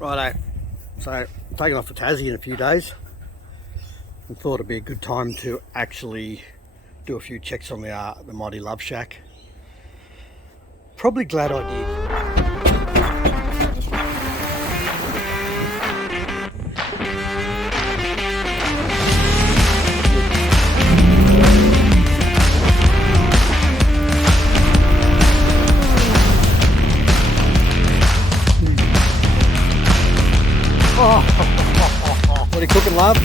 Righto, so taking off for Tassy in a few days and thought it'd be a good time to actually do a few checks on the mighty Love Shack. Probably glad I did. What are you cooking, love?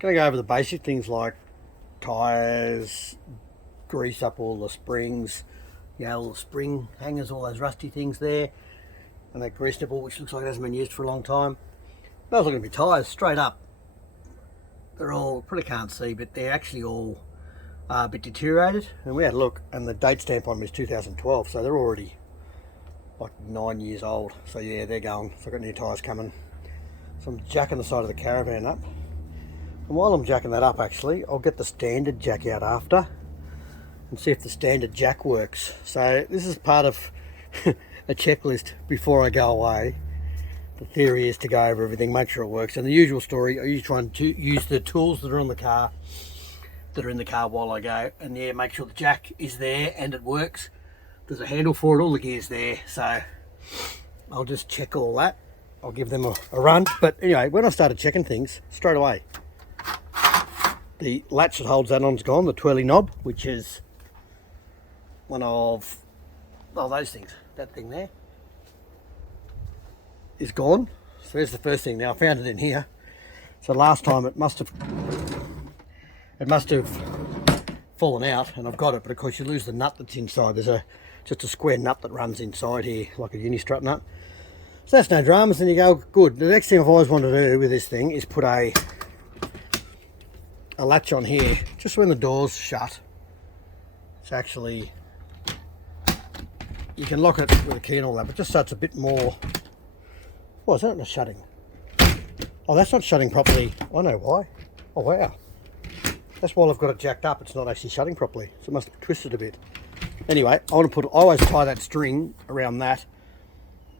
Going to go over the basic things like tyres, grease up all the springs, all the spring hangers, all those rusty things there, and that grease nipple which looks like it hasn't been used for a long time. Those are going to be tyres straight up. They're all, probably can't see, but they're actually all a bit deteriorated, and we had a look and the date stamp on them is 2012, so they're already like 9 years old. So yeah, they're going. So I've got new tyres coming. So I'm jacking the side of the caravan up. And while I'm jacking that up, actually, I'll get the standard jack out after and see if the standard jack works. So this is part of a checklist before I go away. The theory is to go over everything, make sure it works. And the usual story, I usually try and use the tools that are on the car, that are in the car while I go. And yeah, make sure the jack is there and it works. There's a handle for it, all the gear's there. So I'll just check all that. I'll give them a run. But anyway, when I started checking things, straight away, the latch that holds that on's gone, the twirly knob, which is one of, well, those things, that thing there is gone. So there's the first thing. Now I found it in here. So last time it must have fallen out, and I've got it, but of course you lose the nut that's inside. There's just a square nut that runs inside here, like a uni-strut nut. So that's no dramas, and you go, good. The next thing I've always wanted to do with this thing is put a latch on here, just when the door's shut. It's actually, you can lock it with a key and all that, but just so it's a bit more, what is that not shutting? Oh, that's not shutting properly. I know why. Oh wow, that's why I've got it jacked up. It's not actually shutting properly, so it must have twisted a bit. Anyway, I always tie that string around that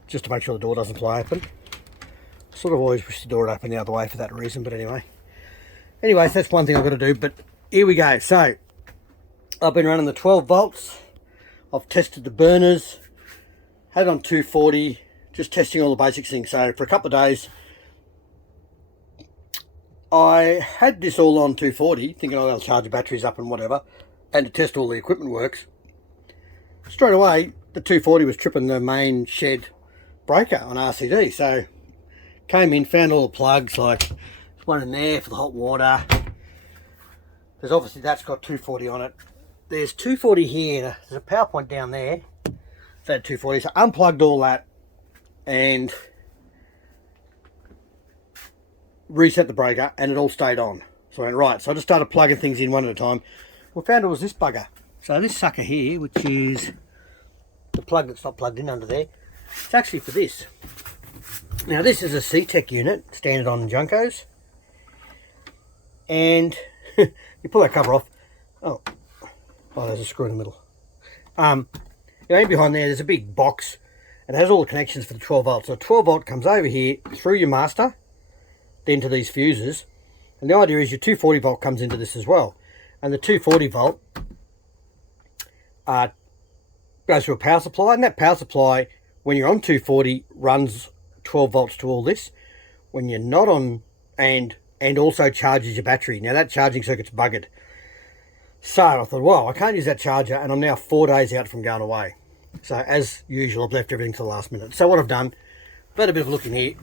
just to make sure the door doesn't fly open. I sort of always wish the door would open the other way for that reason, but anyway, so that's one thing I've got to do. But here we go. So I've been running the 12 volts. I've tested the burners, had it on 240, just testing all the basic things. So for a couple of days, I had this all on 240, thinking, oh, they'll charge the batteries up and whatever, and to test all the equipment works. Straight away, the 240 was tripping the main shed breaker on RCD. So came in, found all the plugs, like one in there for the hot water. There's obviously, that's got 240 on it. There's 240 here. There's a power point down there. That 240. So unplugged all that and reset the breaker, and it all stayed on. So I went, right. So I just started plugging things in one at a time. We found it was this bugger. So this sucker here, which is the plug that's not plugged in under there, it's actually for this. Now this is a C-Tech unit, standard on Junkos. And you pull that cover off. Oh, there's a screw in the middle. Behind there, there's a big box. It has all the connections for the 12 volts. So 12 volt comes over here through your master, then to these fuses. And the idea is your 240 volt comes into this as well. And the 240 volt goes through a power supply. And that power supply, when you're on 240, runs 12 volts to all this. When you're not on, and also charges your battery. Now that charging circuit's buggered. So I thought, well, I can't use that charger, and I'm now 4 days out from going away. So as usual, I've left everything to the last minute. So what I've done, I've had a bit of a look in here,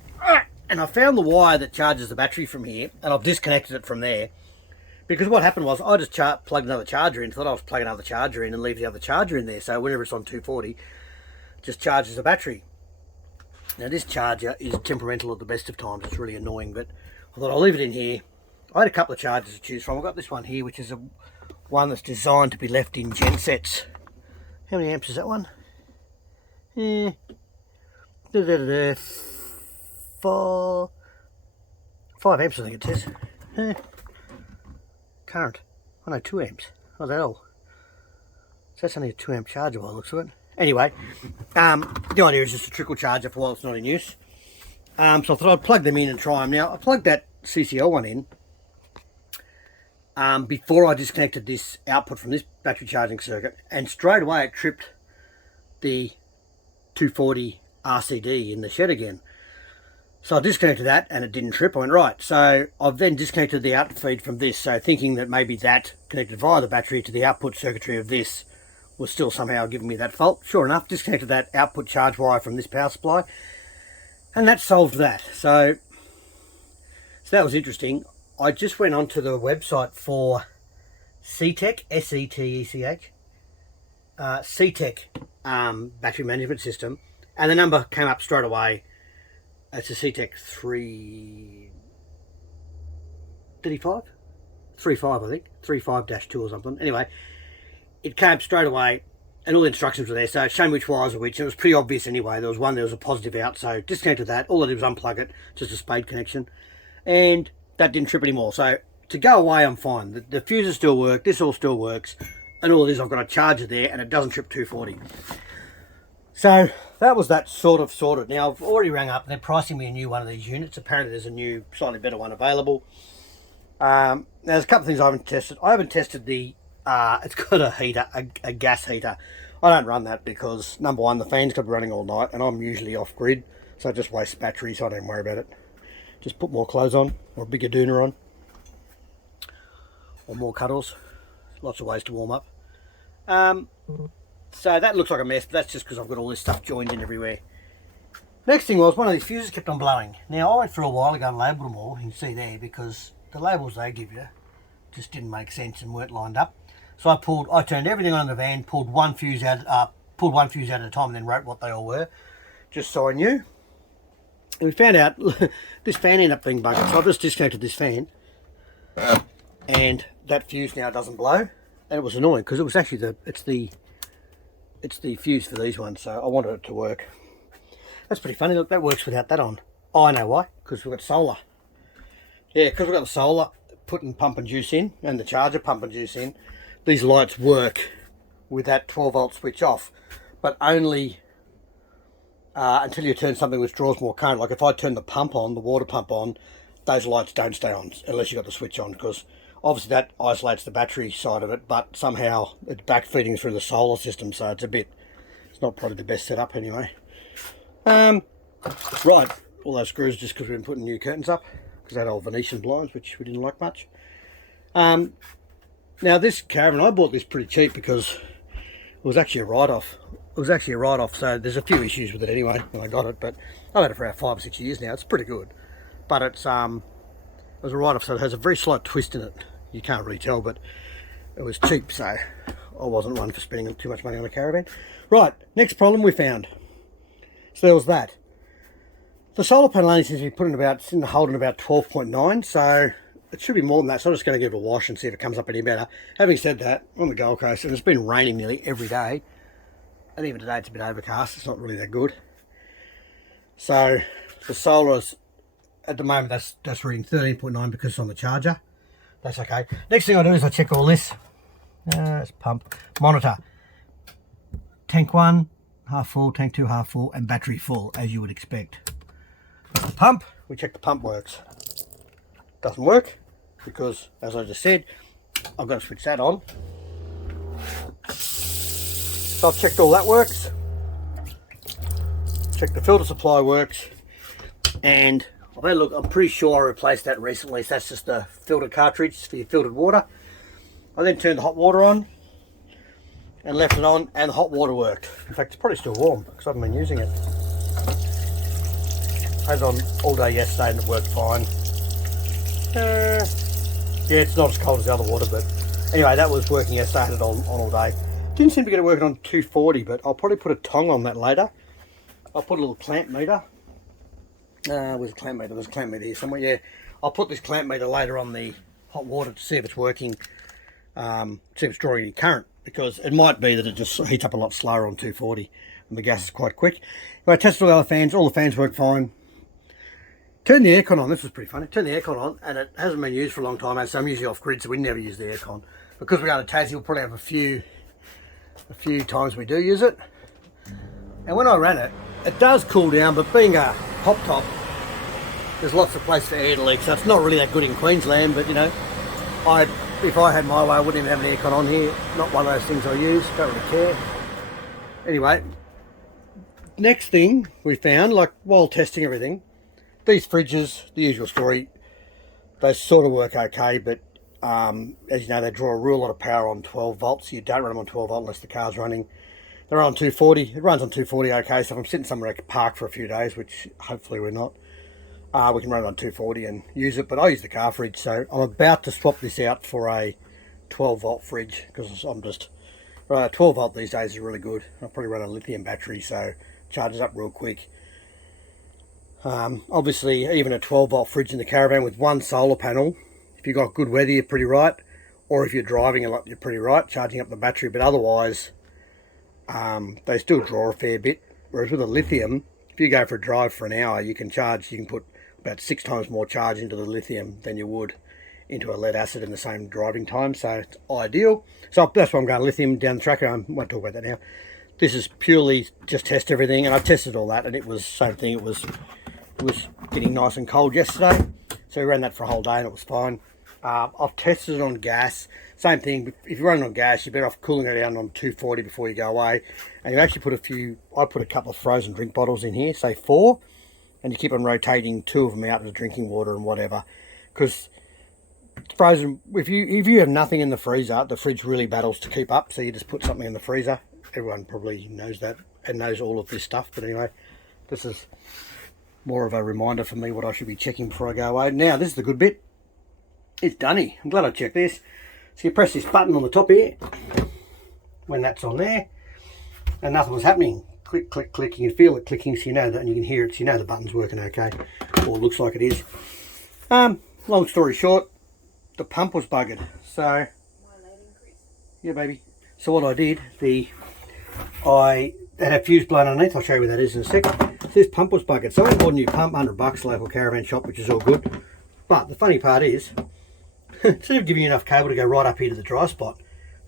and I found the wire that charges the battery from here, and I've disconnected it from there. Because what happened was I just plugged another charger in, thought I was plugging another charger in and leave the other charger in there. So whenever it's on 240, just charges the battery. Now this charger is temperamental at the best of times. It's really annoying, but I thought I'll leave it in here. I had a couple of chargers to choose from. I've got this one here, which is one that's designed to be left in gensets. How many amps is that one? 5 amps I think it says. Current. Oh no, 2 amps. Oh, that all. So that's only a 2 amp charger by the looks of it. Anyway, the idea is just a trickle charger for while it's not in use. So I thought I'd plug them in and try them. Now, I plugged that CCL one in before I disconnected this output from this battery charging circuit, and straight away it tripped the 240 RCD in the shed again. So I disconnected that and it didn't trip. I went, right. So I've then disconnected the output feed from this, so thinking that maybe that connected via the battery to the output circuitry of this was still somehow giving me that fault. Sure enough, disconnected that output charge wire from this power supply, and that solved that. So that was interesting. I just went onto the website for CTEC, S-E-T-E-C-H, CTEC battery management system, and the number came up straight away. It's a CTEC 335? 35, I think. 35-2 or something. Anyway, it came up straight away and all the instructions were there, so showing which wires were which. It was pretty obvious anyway. There was one, there was a positive out, so disconnected that. All I did was unplug it, just a spade connection, and that didn't trip anymore. So to go away, I'm fine. The fuses still work, this all still works, and all it is, I've got a charger there and it doesn't trip 240. So that was that sort of sorted. Now I've already rang up, they're pricing me a new one of these units. Apparently there's a new, slightly better one available. Now there's a couple of things I haven't tested. I haven't tested the, it's got a heater, a gas heater. I don't run that because, number one, the fan's got to be running all night and I'm usually off grid, so it just wastes battery, so I don't worry about it. Just put more clothes on, or a bigger doona on, or more cuddles. Lots of ways to warm up. So that looks like a mess, but that's just because I've got all this stuff joined in everywhere. Next thing was, one of these fuses kept on blowing. Now I went through a while ago and labelled them all, you can see there, because the labels they give you just didn't make sense and weren't lined up. So I turned everything on in the van, pulled one fuse out at a time, and then wrote what they all were, just so I knew. And we found out this fan ended up being buggered, so I've just disconnected this fan, and that fuse now doesn't blow. And it was annoying because it was actually it's the fuse for these ones, so I wanted it to work. That's pretty funny. Look, that works without that on. Oh, I know why. Because we've got solar. Yeah, because we've got the solar putting pump and juice in, and the charger pump and juice in. These lights work with that 12 volt switch off, but only until you turn something which draws more current. Like if I turn the pump on, the water pump on, those lights don't stay on unless you've got the switch on, because obviously that isolates the battery side of it, but somehow it's back feeding through the solar system, so it's not probably the best setup anyway. Right, all those screws just because we've been putting new curtains up, because that old Venetian blinds, which we didn't like much. Now this caravan, I bought this pretty cheap because it was actually a write-off. So there's a few issues with it anyway when I got it, but I've had it for about 5 or 6 years now. It's pretty good, but it was a write-off, so it has a very slight twist in it. You can't really tell, but it was cheap, so I wasn't one for spending too much money on a caravan. Right, next problem we found. So there was that. The solar panel only seems to be holding about 12.9, so it should be more than that, so I'm just going to give it a wash and see if it comes up any better. Having said that, on the Gold Coast, and it's been raining nearly every day, and even today it's a bit overcast, it's not really that good. So the solar's, at the moment, that's reading 13.9 because it's on the charger. That's okay. Next thing I do is I check all this. It's pump, monitor. Tank 1, half full, tank 2, half full, and battery full, as you would expect. The pump, we check the pump works. Doesn't work because, as I just said, I've got to switch that on. So I've checked all that works. Checked the filter supply works, and I've had a look. I'm pretty sure I replaced that recently, so that's just a filter cartridge for your filtered water. I then turned the hot water on and left it on, and the hot water worked. In fact, it's probably still warm because I haven't been using it. I had it on all day yesterday and it worked fine. Yeah, it's not as cold as the other water, but anyway, that was working yesterday. I had it on all day. Didn't seem to get it working on 240, but I'll probably put a tong on that later. I'll put a little clamp meter. Where's the clamp meter? There's a clamp meter here somewhere. Yeah, I'll put this clamp meter later on the hot water to see if it's working, see if it's drawing any current, because it might be that it just heats up a lot slower on 240 and the gas is quite quick. I tested all the other fans. All the fans work fine. Turned the aircon on. This was pretty funny. Turned the aircon on, and it hasn't been used for a long time, and so I'm usually off grid, so we never use the aircon. Because we're going to Tassy, we'll probably have a few times we do use it. And when I ran it, it does cool down, but being a hot top, there's lots of place for air to leak, so it's not really that good in Queensland. But you know, if I had my way, I wouldn't even have an aircon on here. Not one of those things I use. Don't really care. Anyway, next thing we found, like while testing everything, these fridges, the usual story, they sort of work okay, but as you know, they draw a real lot of power on 12 volts. You don't run them on 12 volt unless the car's running. They're on 240. It runs on 240 okay, so if I'm sitting somewhere I can park for a few days, which hopefully we're not, we can run it on 240 and use it. But I use the car fridge, so I'm about to swap this out for a 12 volt fridge, because I'm just, 12 volt these days is really good. I'll probably run a lithium battery, so it charges up real quick. Obviously, even a 12 volt fridge in the caravan with one solar panel, if you've got good weather, you're pretty right, or if you're driving a lot, you're pretty right, charging up the battery. But otherwise, they still draw a fair bit. Whereas with a lithium, if you go for a drive for an hour, you can put about 6 times more charge into the lithium than you would into a lead acid in the same driving time. So it's ideal. So that's why I'm going lithium down the track. I won't talk about that now. This is purely just test everything, and I've tested all that, and it was the same thing. It was getting nice and cold yesterday, so we ran that for a whole day and it was fine. I've tested it on gas. Same thing. If you're running on gas, you're better off cooling it down on 240 before you go away. And you actually I put a couple of frozen drink bottles in here, say 4, and you keep on rotating 2 of them out as drinking water and whatever. Because frozen, if you have nothing in the freezer, the fridge really battles to keep up. So you just put something in the freezer. Everyone probably knows that and knows all of this stuff. But anyway, this is more of a reminder for me what I should be checking before I go away. Now, this is the good bit. It's dunny. I'm glad I checked this. So you press this button on the top here, when that's on there, and nothing was happening. Click, click, click. You can feel it clicking, so you know that, and you can hear it, so you know the button's working okay, or looks like it is. Long story short, the pump was buggered. So, yeah, baby. So what I did, I had a fuse blown underneath. I'll show you where that is in a second. This pump was buggered, so I bought a new pump, $100, local caravan shop, which is all good. But the funny part is, instead of giving you enough cable to go right up here to the dry spot,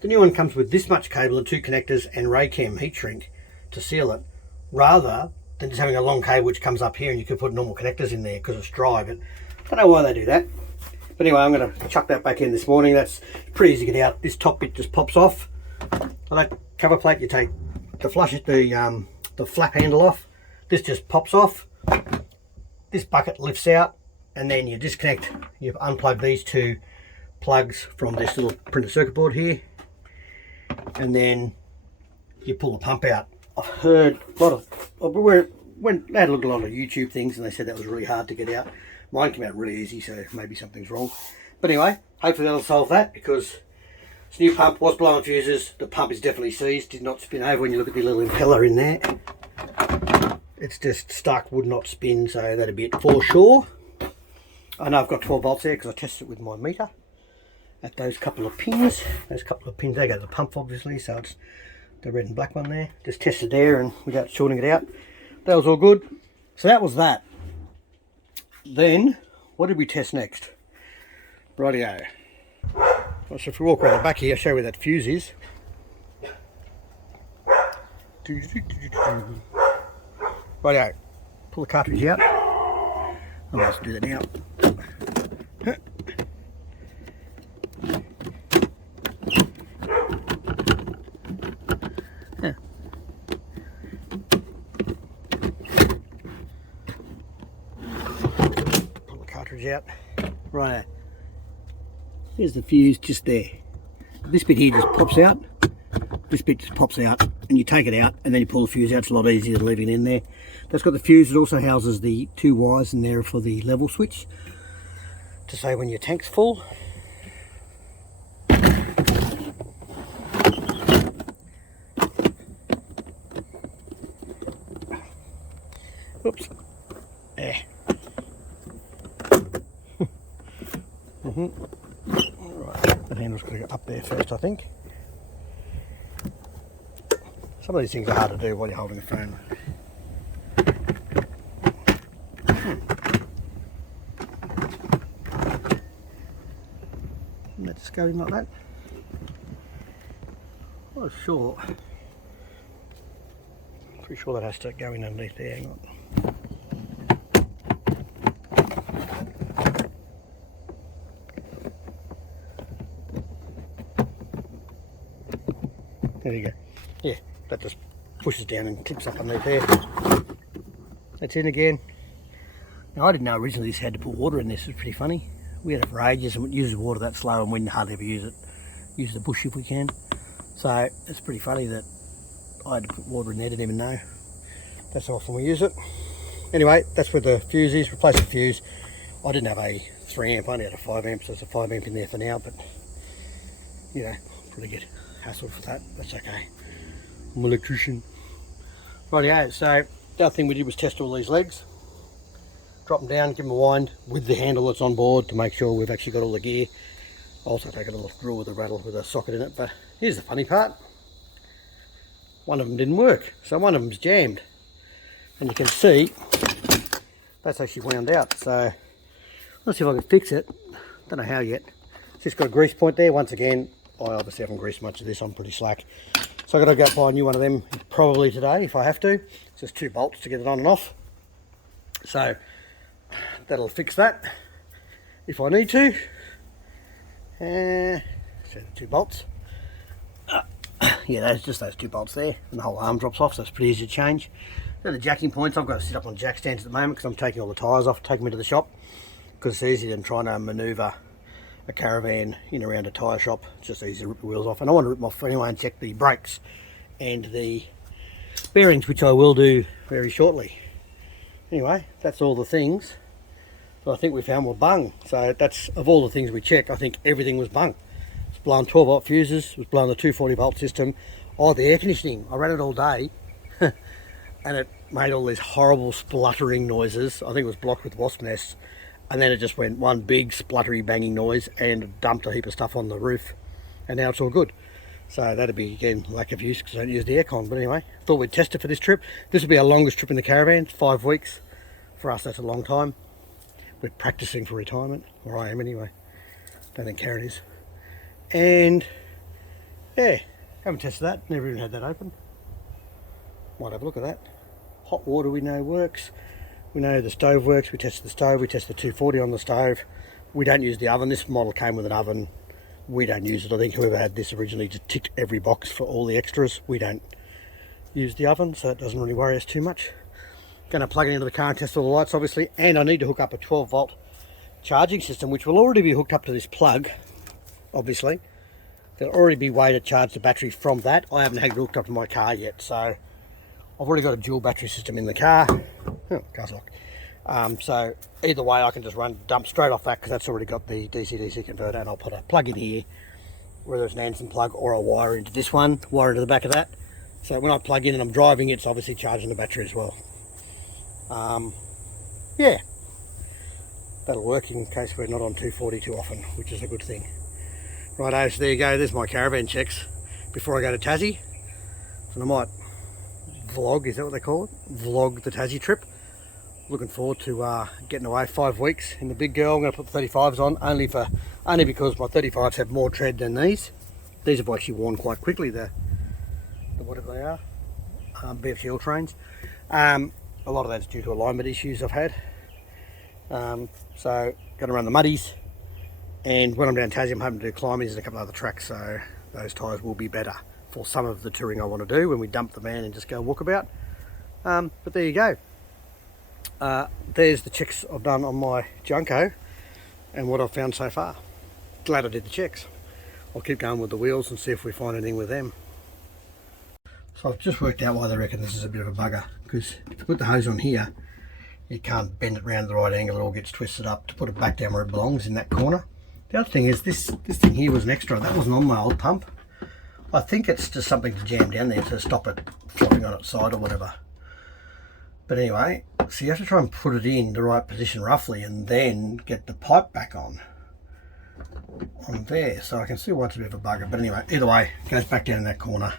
the new one comes with this much cable and 2 connectors and Raycam heat shrink to seal it, rather than just having a long cable which comes up here and you can put normal connectors in there because it's dry. But I don't know why they do that. But anyway, I'm going to chuck that back in this morning. That's pretty easy to get out. This top bit just pops off. On that cover plate, you take the flap handle off. This just pops off. This bucket lifts out, and then you disconnect. You unplug these 2 plugs from this little printed circuit board here, and then you pull the pump out. I've heard a lot of, they had looked at a lot of YouTube things, and they said that was really hard to get out. Mine came out really easy, so maybe something's wrong. But anyway, hopefully that'll solve that, because this new pump was blowing fuses. The pump is definitely seized, did not spin over when you look at the little impeller in there. It's just stuck, would not spin, so that'd be it for sure. I know I've got 12 volts there because I tested it with my meter at those couple of pins. Those couple of pins, they go to the pump obviously, so it's the red and black one there. Just tested there and without shorting it out. That was all good. So that was that. Then, what did we test next? Rightio. So if we walk around the back here, I'll show you where that fuse is. Rightio. Pull the cartridge out. I might just do that now. Pull the cartridge out. Right. Here's the fuse just there. This bit here just pops out. This bit just pops out, and you take it out, and then you pull the fuse out. It's a lot easier than leaving it in there. That's got the fuse. It also houses the 2 wires in there for the level switch, to say when your tank's full. Oops. Yeah. Right, the handle's got to go up there first, I think. Some of these things are hard to do while you're holding the phone. Let's go in like that. Oh, sure. Pretty sure that has to go in underneath there. Hang on. There you go. Yeah, that just pushes down and clips up underneath there. That's in again. Now, I didn't know originally this had to put water in this. It's pretty funny. We had it for ages and it uses water that slow, and we hardly ever use it. Use the bush if we can. So it's pretty funny that I had to put water in there. Didn't even know. That's how often we use it. Anyway, that's where the fuse is. Replace the fuse. I didn't have a 3 amp, I only had a 5 amp, so there's a 5 amp in there for now, but you know, probably get hassled for that. That's okay. I'm an electrician. Rightio, so the other thing we did was test all these legs. Drop them down, give them a wind with the handle that's on board to make sure we've actually got all the gear. Also take a little drill with a rattle with a socket in it, but here's the funny part. One of them didn't work, so one of them's jammed. And you can see that's actually wound out, so let's see if I can fix it. Don't know how yet. It's just got a grease point there. Once again, I obviously haven't greased much of this, I'm pretty slack. So I've got to go buy a new one of them probably today if I have to. It's just 2 bolts to get it on and off. So that'll fix that if I need to. So the 2 bolts. Yeah, there's just those 2 bolts there, and the whole arm drops off, so it's pretty easy to change. Then the jacking points, I've got to sit up on jack stands at the moment because I'm taking all the tyres off, taking them into the shop, because it's easier than trying to manoeuvre a caravan in around a tyre shop. It's just easy to rip the wheels off, and I want to rip them off anyway and check the brakes and the bearings, which I will do very shortly. Anyway, that's all the things that I think we found were bung. So that's, of all the things we checked, I think everything was bung. It's blown 12 volt fuses, it was blown the 240 volt system. Oh, the air conditioning, I ran it all day and it made all these horrible spluttering noises. I think it was blocked with wasp nests, and then it just went one big spluttery banging noise and dumped a heap of stuff on the roof, and now it's all good. So that'd be, again, lack of use because I don't use the aircon. But anyway, thought we'd test it for this trip. This will be our longest trip in the caravan, 5 weeks. For us, that's a long time. We're practicing for retirement, or I am anyway. Don't think Karen is. And yeah, haven't tested that, never even had that open. Might have a look at that. Hot water we know works. We know the stove works. We tested the stove, we tested the 240 on the stove. We don't use the oven. This model came with an oven. We don't use it. I think whoever had this originally just ticked every box for all the extras. We don't use the oven, so it doesn't really worry us too much. Going to plug it into the car and test all the lights, obviously, and I need to hook up a 12 volt charging system, which will already be hooked up to this plug, obviously. There'll already be a way to charge the battery from that. I haven't had it hooked up to my car yet, so I've already got a dual battery system in the car. Oh, car's locked. So either way, I can just dump straight off that because that's already got the DC-DC converter, and I'll put a plug in here, whether it's an Anderson plug or a wire into this one, wire into the back of that. So when I plug in and I'm driving, it's obviously charging the battery as well. Yeah, that'll work in case we're not on 240 too often, which is a good thing. Righto, so there you go, there's my caravan checks before I go to Tassy. And I might vlog, is that what they call it? Vlog the Tassy trip. Looking forward to getting away. 5 weeks in the big girl. I'm going to put the 35s on only because my 35s have more tread than these. These have actually worn quite quickly, the whatever they are, BFG All Trains. A lot of that's due to alignment issues I've had. So going to run the muddies, and when I'm down Tassie I'm hoping to do climbings and a couple of other tracks, so those tyres will be better for some of the touring I want to do when we dump the van and just go walkabout. But there you go. There's the checks I've done on my Jayco and what I've found so far. Glad I did the checks. I'll keep going with the wheels and see if we find anything with them. So I've just worked out why they reckon this is a bit of a bugger, because if you put the hose on here, you can't bend it around at the right angle, it all gets twisted up to put it back down where it belongs in that corner. The other thing is this thing here was an extra, that wasn't on my old pump. I think it's just something to jam down there to stop it flopping on its side or whatever. But anyway, So you have to try and put it in the right position roughly and then get the pipe back on there. So I can see why it's a bit of a bugger, but anyway, either way, it goes back down in that corner,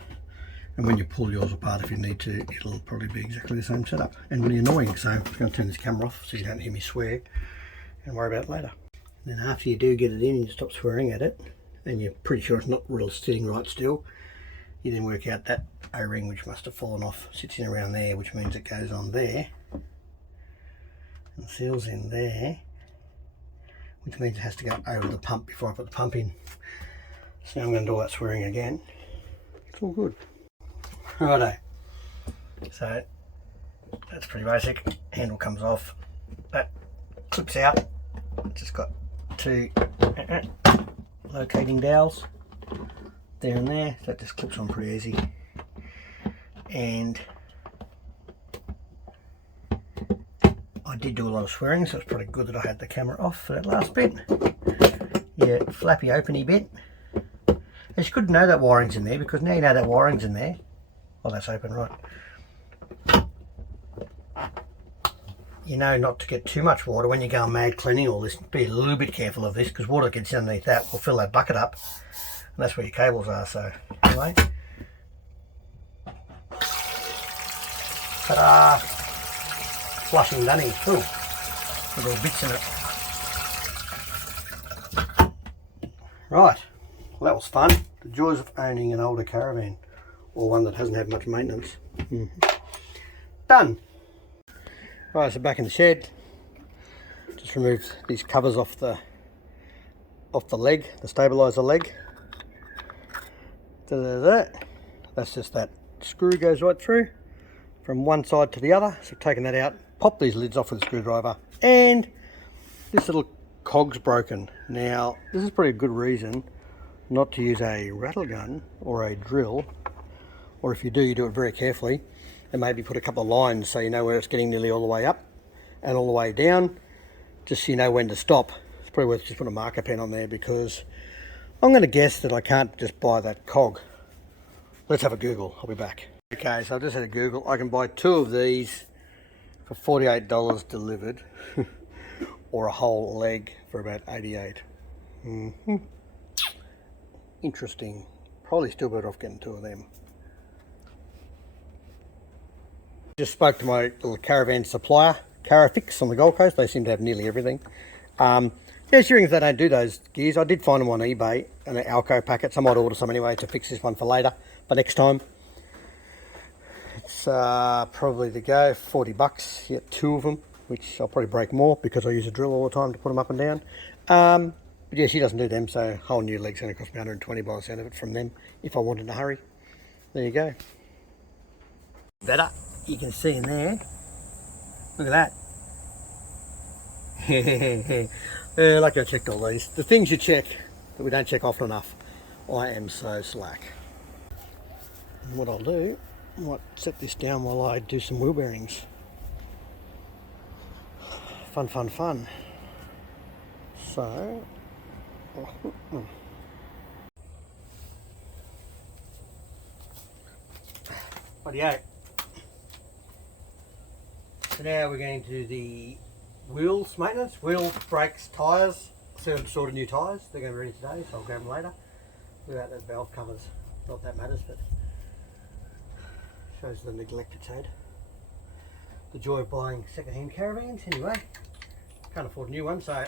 and when you pull yours apart, if you need to, it'll probably be exactly the same setup and really annoying. So I'm just going to turn this camera off so you don't hear me swear and worry about it later. And then after you do get it in and you stop swearing at it and you're pretty sure it's not really sitting right still, you then work out that O-ring, which must have fallen off, sits in around there, which means it goes on there and seals in there, which means it has to go over the pump before I put the pump in. So now I'm going to do all that swearing again. It's all good. Righto. So that's pretty basic. Handle comes off. That clips out. It's just got two locating dowels there and there. So that just clips on pretty easy. And I did do a lot of swearing, so it's probably good that I had the camera off for that last bit. Yeah, flappy openy bit. And you could know that wiring's in there, because now you know that wiring's in there. Oh, that's open, right. You know not to get too much water when you go mad cleaning all this. Be a little bit careful of this, because water gets underneath that will fill that bucket up, and that's where your cables are. So anyway, ta-da! Flushing dunny. Ooh, little bits in it. Right, well, that was fun. The joys of owning an older caravan, or one that hasn't had much maintenance. Done. Right, so back in the shed, just removed these covers off the leg, the stabilizer leg. That's just that screw goes right through from one side to the other. So I've taken that out, popped these lids off with a screwdriver, and this little cog's broken. Now this is probably a good reason not to use a rattle gun or a drill, or if you do, you do it very carefully, and maybe put a couple of lines so you know where it's getting nearly all the way up and all the way down, just so you know when to stop. It's probably worth just putting a marker pen on there, because I'm going to guess that I can't just buy that cog. Let's have a Google. I'll be back. Okay, so I've just had a Google. I can buy 2 of these for $48 delivered, or a whole leg for about $88. Interesting. Probably still better off getting 2 of them. Just spoke to my little caravan supplier, Carafix on the Gold Coast. They seem to have nearly everything. Yeah, assuming if they don't do those gears, I did find them on eBay and an Alco packets. I might order some anyway to fix this one for later, but next time. It's probably the go, $40. You get 2 of them, which I'll probably break more because I use a drill all the time to put them up and down. But yeah, she doesn't do them, so a whole new leg's going to cost me $120 by the sound of it from them if I wanted to hurry. There you go. Better. You can see in there, look at that. Lucky I checked all these. The things you check that we don't check often enough. I am so slack. And what I'll do, I might set this down while I do some wheel bearings. Fun, fun, fun. So, rightio. So now we're going to do the wheels maintenance, wheels, brakes, tyres. Sorted new tyres. They're going to be ready today, so I'll grab them later. Look at that, those valve covers. Not that matters, but shows the neglect it's had. The joy of buying second-hand caravans. Anyway, can't afford a new one, so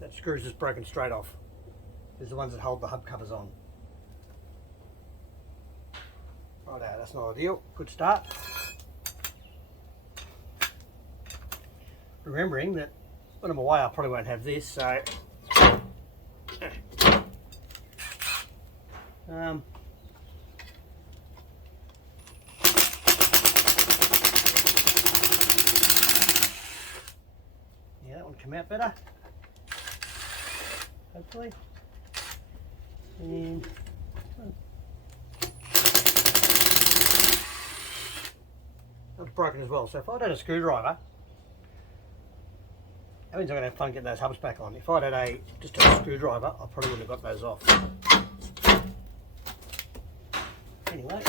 that screw's just broken straight off. These are the ones that hold the hub covers on. Righto, that's not ideal. Good start. Remembering that when I'm away, I probably won't have this, so yeah, that one come out better, hopefully. And that's broken as well. So if I'd had a screwdriver, that means I'm going to have fun getting those hubs back on. If I'd had just a screwdriver, I probably wouldn't have got those off. Anyway,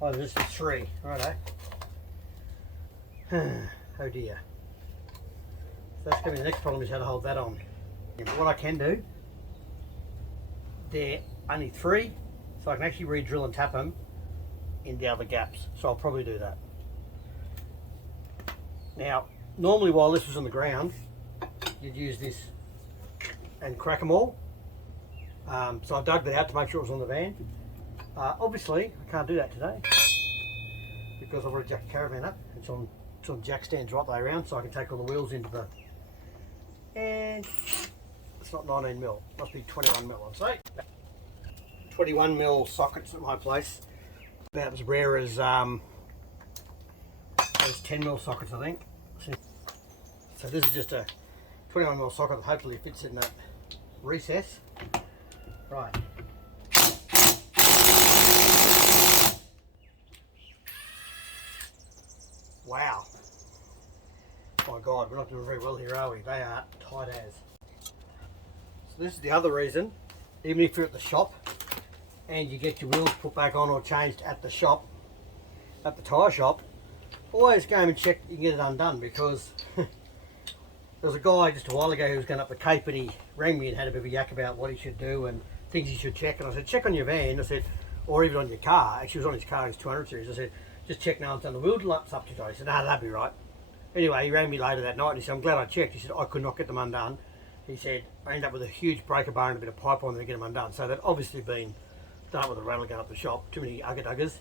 Oh, there's just 3. Righto. Oh dear. So that's going to be the next problem, is how to hold that on. But what I can do, they're only 3, so I can actually re-drill and tap them in the other gaps. So I'll probably do that. Now, normally while this was on the ground, you'd use this and crack them all. So I dug that out to make sure it was on the van. Obviously, I can't do that today because I've already jacked the caravan up. It's on jack stands right the way around, so I can take all the wheels into the... And it's not 19mm, must be 21mm, I'd say. 21mm sockets at my place, about as rare as 10mm sockets, I think. So this is just a 21mm socket that hopefully fits in that recess. Right. Wow. My God, we're not doing very well here, are we? They are tight as. So this is the other reason, even if you're at the shop and you get your wheels put back on or changed at the shop, at the tyre shop, always go and check you can get it undone, because there was a guy just a while ago who was going up the Cape and he rang me and had a bit of a yak about what he should do and things he should check. And I said, check on your van. I said, or even on your car. Actually, it was on his car, his 200 series. I said, just check no one's done the wheel lumps up to today. He said, no, that'd be right. Anyway, he rang me later that night and he said, I'm glad I checked. He said, I could not get them undone. He said, I ended up with a huge breaker bar and a bit of pipe on there to get them undone. So they'd obviously been done up with a rattler gun up the shop. Too many ugger-duggers.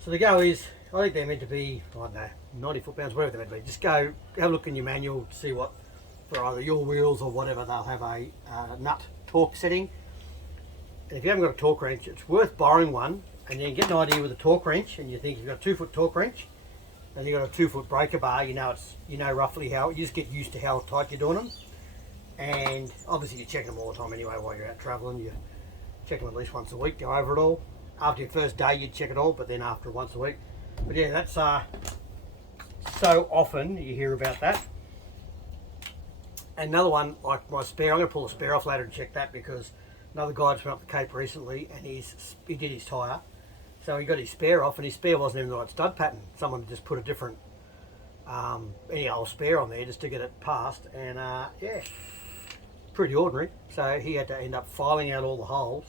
So the go is, I think they're meant to be, I don't know, 90 foot-pounds, whatever they're meant to be. Just go, have a look in your manual, see what, for either your wheels or whatever, they'll have a nut torque setting. And if you haven't got a torque wrench, it's worth borrowing one, and you can get an idea with a torque wrench, and you think you've got a 2-foot torque wrench, and you've got a 2-foot breaker bar, you know roughly how, you just get used to how tight you're doing them. And obviously you're checking them all the time anyway while you're out travelling. You check them at least once a week, go over it all. After your first day you'd check it all, but then after once a week. But yeah, that's so often you hear about that. Another one, like my spare, I'm going to pull the spare off later and check that, because another guy just went up the Cape recently and he did his tyre. So he got his spare off, and his spare wasn't even the right stud pattern. Someone just put a different, any old spare on there just to get it passed, and yeah, pretty ordinary. So he had to end up filing out all the holes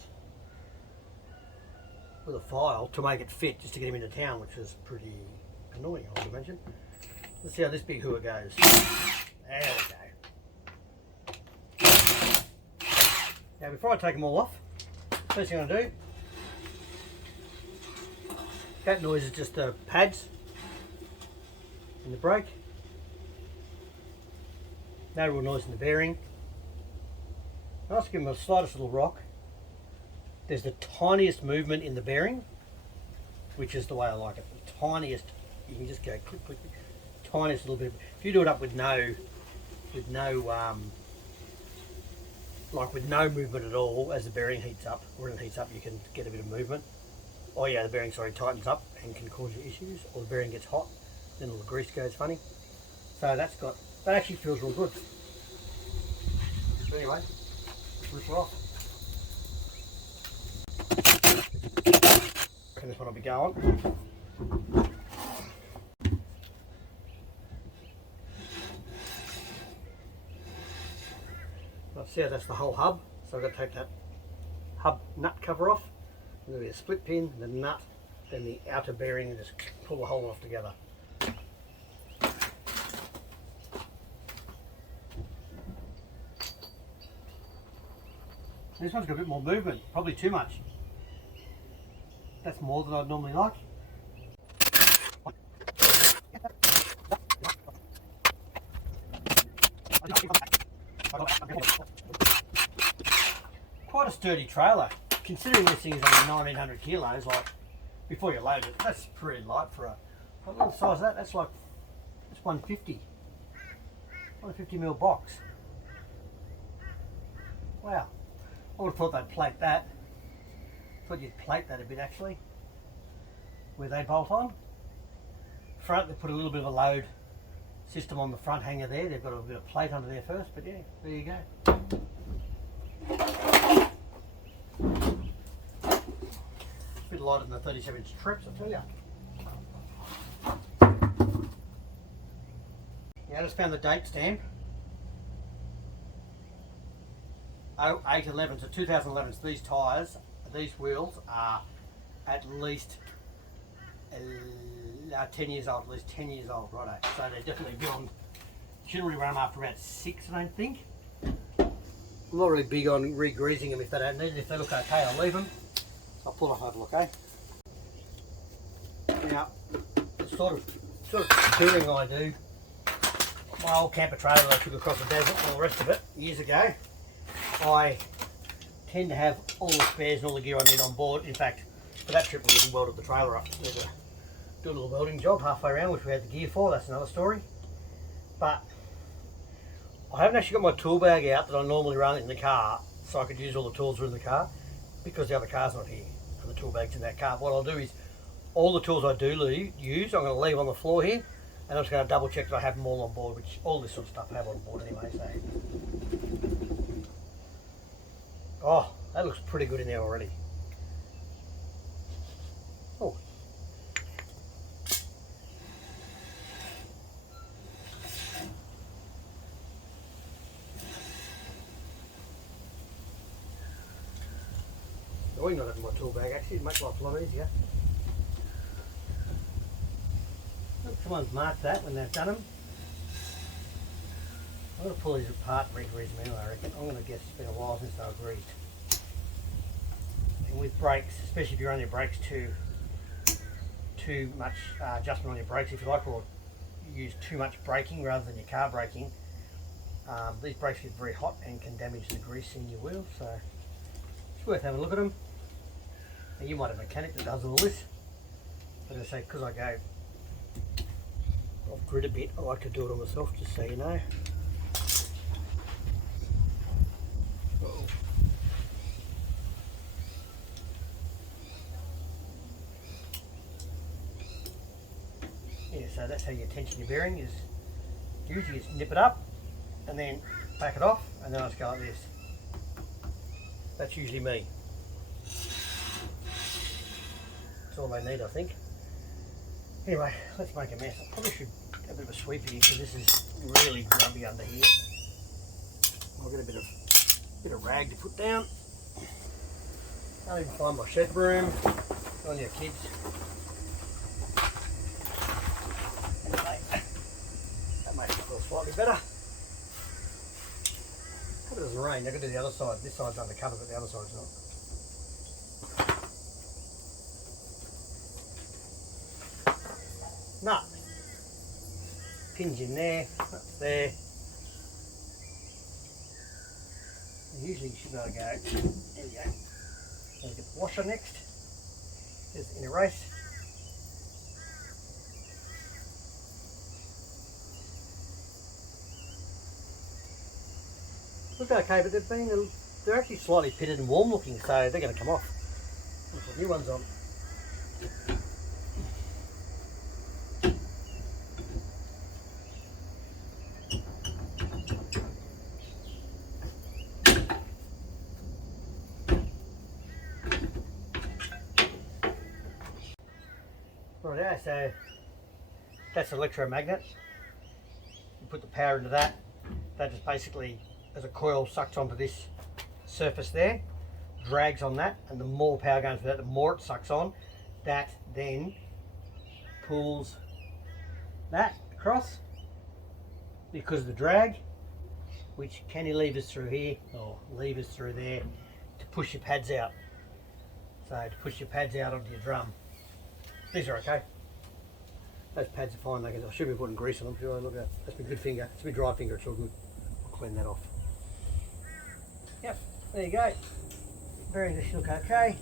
with a file to make it fit, just to get him into town, which was pretty annoying, I would imagine. Let's see how this big hooer goes. There we go. Now before I take them all off, first thing I'm going to do, that noise is just the pads in the brake. No real noise in the bearing. I'll just give them the slightest little rock. There's the tiniest movement in the bearing, which is the way I like it. The tiniest, you can just go click, click, click. Tiniest little bit. If you do it up with no movement at all, as the bearing heats up, or it heats up, you can get a bit of movement. Oh yeah, the bearing, sorry, tightens up and can cause you issues, or the bearing gets hot, then all the grease goes funny. So that actually feels real good. So anyway, rip her off. I reckon this one will be going. See how that's the whole hub, so I've got to take that hub nut cover off. There'll be a split pin, the nut, then the outer bearing, and just pull the whole off together. This one's got a bit more movement, probably too much. That's more than I'd normally like. Quite a sturdy trailer, considering this thing is only 1900 kilos. Like, before you load it, that's pretty light for a little size. That's 150 150mm box. Wow, I would have thought they'd plate that. Thought you'd plate that a bit actually, where they bolt on. Front, they put a little bit of a load system on the front hanger there. They've got a bit of plate under there first, but yeah, there you go. A bit lighter than the 37-inch trips, I tell you. Yeah, I just found the date stamp. 0811, so 2011. So these tyres, these wheels are at least 10 years old, at least 10 years old, righto. So they're definitely beyond, shouldn't really run them after about 6, I don't think. I'm not really big on re-greasing them if they don't need it. If they look okay, I'll leave them. I'll pull off over, okay? Now, the sort of touring I do, my old camper trailer I took across the desert and all the rest of it years ago, I tend to have all the spares and all the gear I need on board. In fact, for that trip we even welded the trailer up. Do a little welding job halfway around, which we had the gear for. That's another story. But I haven't actually got my tool bag out that I normally run in the car, so I could use all the tools that are in the car, because the other car's not here and the tool bag's in that car. What I'll do is, all the tools I do use, I'm going to leave on the floor here, and I'm just going to double check that I have them all on board, which all this sort of stuff I have on board anyway. So, oh, that looks pretty good in there already. Oh. I not having my tool bag actually, it'd make life a lot easier. Look, someone's marked that when they've done them. I'm going to pull these apart and re-grease them anyway, I reckon. I'm going to guess it's been a while since they were greased. And with brakes, especially if you run your brakes too much adjustment on your brakes, if you like, or use too much braking rather than your car braking, these brakes get very hot and can damage the grease in your wheels, so it's worth having a look at them. Now, you might have a mechanic that does all this, but as I say, because I go off grid a bit, I like to do it on myself, just so you know. Yeah, so that's how you tension your bearing, is usually just nip it up and then back it off, and then I just go like this. That's usually me. That's all they need, I think. Anyway, let's make a mess. I probably should have a bit of a sweep in here because this is really grubby under here. I'll get a bit of rag to put down. Can't even find my shed broom. Good on you, kids. Anyway, that makes it feel slightly better. Hope it doesn't rain. Now go to the other side. This side's under cover, but the other side's not. Nut. Pins in there, nuts there. And usually you should be able to go. There we go. We'll get the washer next. There's the inner race. Look okay, but they're actually slightly pitted and warm looking, so they're going to come off. I'll put new ones on. Right, yeah, so that's an electromagnet. You put the power into that. That just basically, as a coil, sucks onto this surface there, drags on that, and the more power goes for that, the more it sucks on. That then pulls that across because of the drag, which can levers through here or levers through there to push your pads out. So to push your pads out onto your drum. These are okay. Those pads are fine. I should be putting grease on them. Sure, look at that. That's my good finger. It's my dry finger. It's all good. I'll clean that off. Yep. There you go. Bearings should look okay.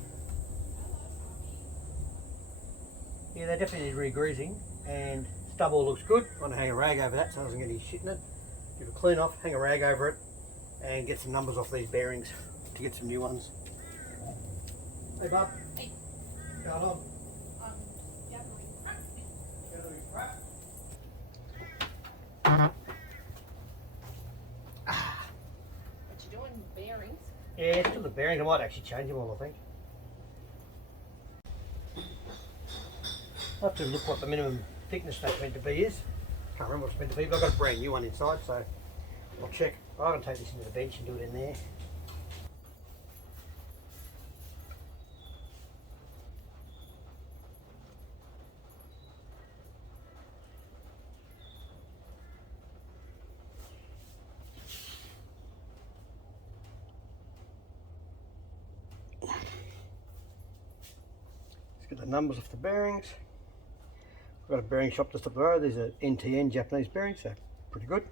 Yeah, they definitely need re-greasing. And stub all looks good. I'm going to hang a rag over that so it doesn't get any shit in it. Give it a clean off. Hang a rag over it, and get some numbers off these bearings to get some new ones. Hey, bub. Hey. What's going on? What you doing, bearings? Yeah, still the bearings. I might actually change them all, I think. I'll have to look what the minimum thickness that's meant to be is. Can't remember what it's meant to be, but I've got a brand new one inside, so I'll check. I'm going to take this into the bench and do it in there. Let's get the numbers off the bearings. I've got a bearing shop just up the road. These are NTN Japanese bearings, so pretty good.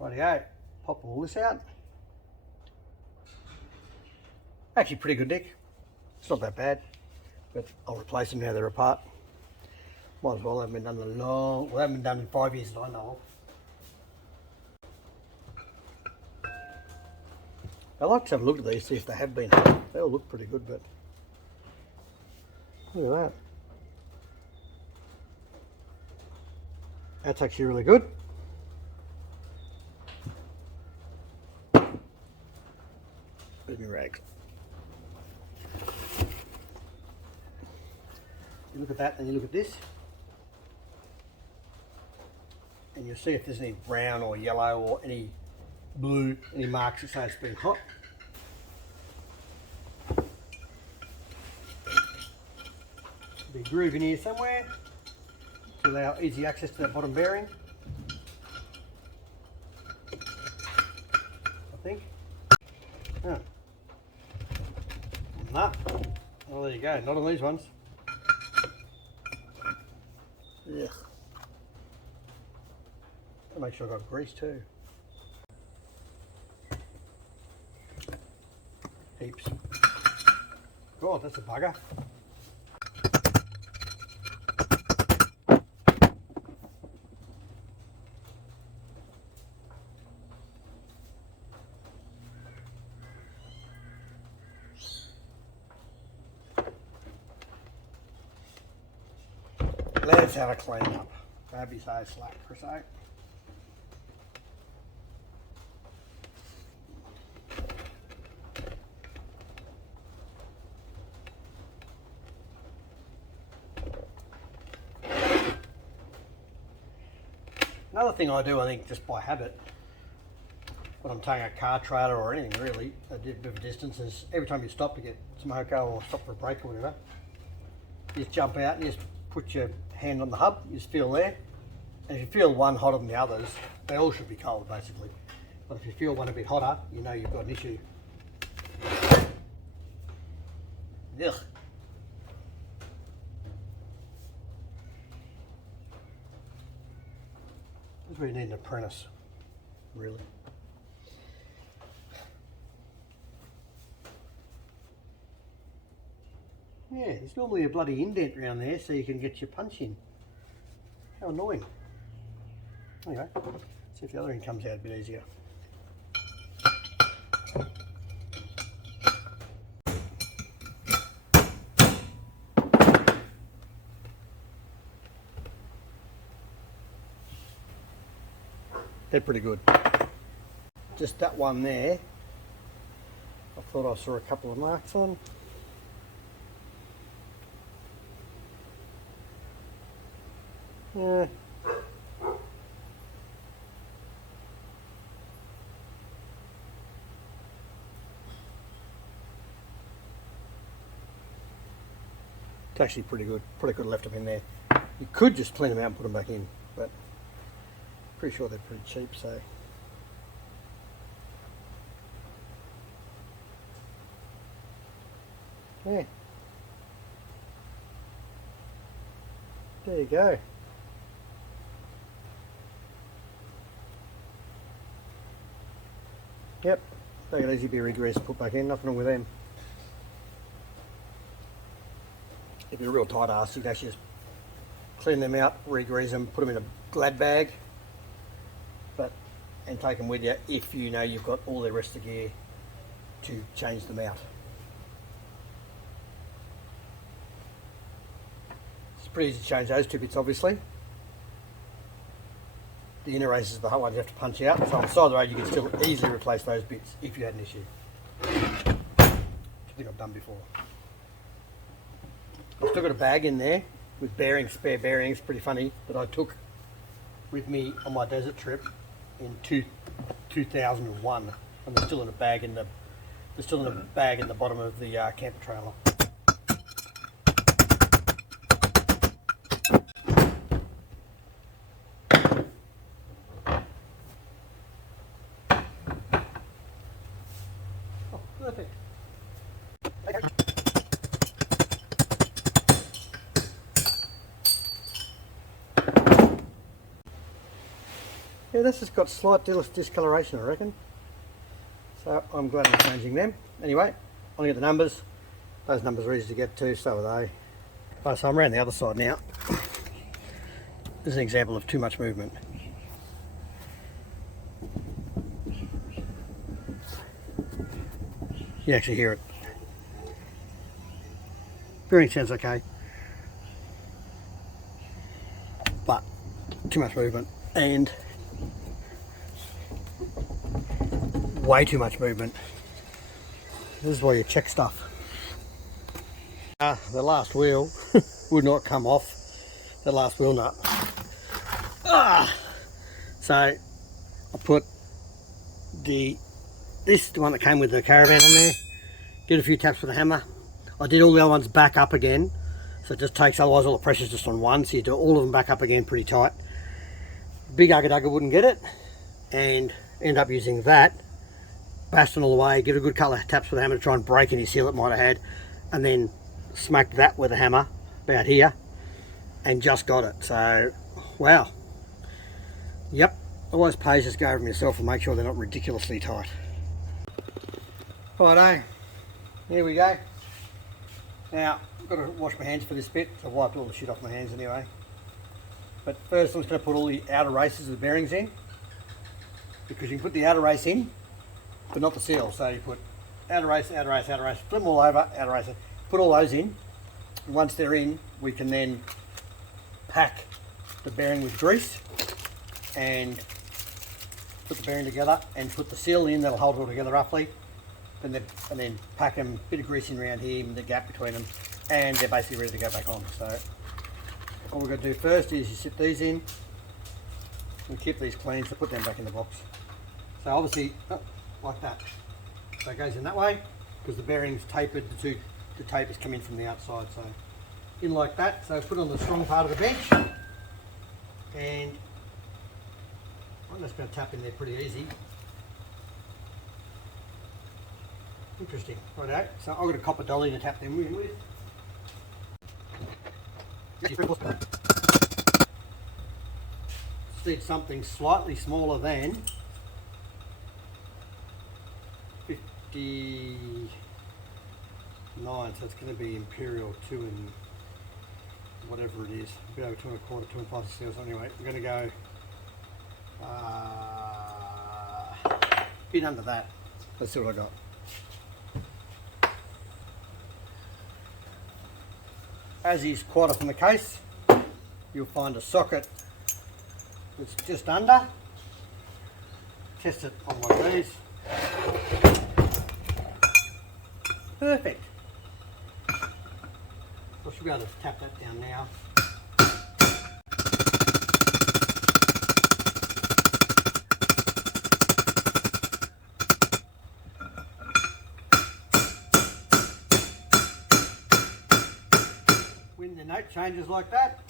Rightio, pop all this out. Actually pretty good, Nick. It's not that bad, but I'll replace them now they're apart. Might as well. They haven't been done in a long, well, they haven't been done in 5 years that I know of. I like to have a look at these, see if they have been. They all look pretty good, but look at that. That's actually really good. Where's my rags? You look at that and you look at this, and you'll see if there's any brown or yellow or any blue, any marks that say it's been hot. Be a groove in here somewhere to allow easy access to that bottom bearing, I think. Oh. Nah. Well, there you go. Not on these ones. Ugh. Gotta make sure I've got grease too. Heaps. God, that's a bugger. Let's have a clean up. That'd be so slack for a sec. Another thing I do, I think, just by habit, when I'm towing a car trailer or anything really, a bit of a distance, is every time you stop to get smoko or stop for a break or whatever, you just jump out and you just put your hand on the hub, you just feel there. And if you feel one hotter than the others, they all should be cold basically. But if you feel one a bit hotter, you know you've got an issue. Ugh. This is where you need an apprentice, really. Yeah, there's normally a bloody indent around there so you can get your punch in. How annoying. Anyway, see if the other end comes out a bit easier. They're pretty good. Just that one there, I thought I saw a couple of marks on. Yeah. It's actually pretty good. Pretty good left them in there. You could just clean them out and put them back in, but pretty sure they're pretty cheap, so. Yeah. There you go. Yep, they could easily be re-greased and put back in, nothing wrong with them. If you're a real tight ass, you can actually just clean them out, re-grease them, put them in a glad bag, and take them with you if you know you've got all the rest of the gear to change them out. It's pretty easy to change those two bits, obviously. The inner races are the hot ones you have to punch out, so on the side of the road you can still easily replace those bits if you had an issue. Which I think I've done before. I've still got a bag in there with bearings, spare bearings, pretty funny, that I took with me on my desert trip in 2001, and they're still in a bag in the bottom of the camper trailer. Oh, perfect. Yeah, this has got slight discoloration, I reckon. So I'm glad I'm changing them. Anyway, I'll get the numbers. Those numbers are easy to get to, so are they. Oh, so I'm around the other side now. This is an example of too much movement. You actually hear it. Bearing sounds okay, but too much movement and way too much movement. This is why you check stuff. The last wheel would not come off, the last wheel nut. So I put the one that came with the caravan on there, did a few taps with a hammer. I did all the other ones back up again, so it just takes, otherwise all the pressure's just on one, so you do all of them back up again pretty tight. Big Ugga wouldn't get it, and end up using that, basting all the way, give it a good couple of taps with a hammer to try and break any seal it might have had, and then smacked that with a hammer about here, and just got it. So, wow. Yep, always pays just go over them yourself and make sure they're not ridiculously tight. Righto, here we go. Now, I've got to wash my hands for this bit, so I've wiped all the shit off my hands anyway. But first I'm just going to put all the outer races of the bearings in, because you can put the outer race in, but not the seal. So you put outer race, flip them all over, outer race, put all those in. And once they're in, we can then pack the bearing with grease and put the bearing together and put the seal in, that'll hold it all together roughly. And then pack them, bit of grease in around here, in the gap between them, and they're basically ready to go back on. So all we're going to do first is you sit these in, and keep these clean, so put them back in the box. So obviously, like that. So it goes in that way, because the bearing's tapered, the tape is coming from the outside, so in like that. So put on the strong part of the bench, and I'm just going to tap in there pretty easy. Interesting, righto. So I've got a copper dolly to tap them in with. Just need something slightly smaller than 59, so it's going to be Imperial 2 and whatever it is. A bit over 2 1/4, 2 5 seals. Anyway, I'm going to go a bit under that. Let's see what I got. As is quite often the case, you'll find a socket that's just under. Test it on one of these. Perfect. I should be able to tap that down now. When the note changes like that,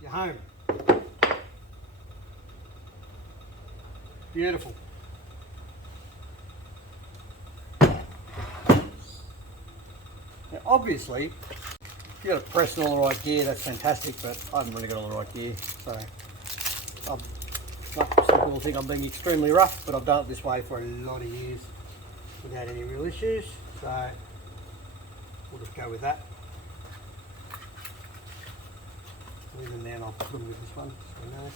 you're home. Beautiful. Now obviously, if you've got a press and all the right gear, that's fantastic, but I haven't really got all the right gear, so some people think I'm being extremely rough, but I've done it this way for a lot of years without any real issues, so we'll just go with that. Leave them there and I'll put them with this one, so you know.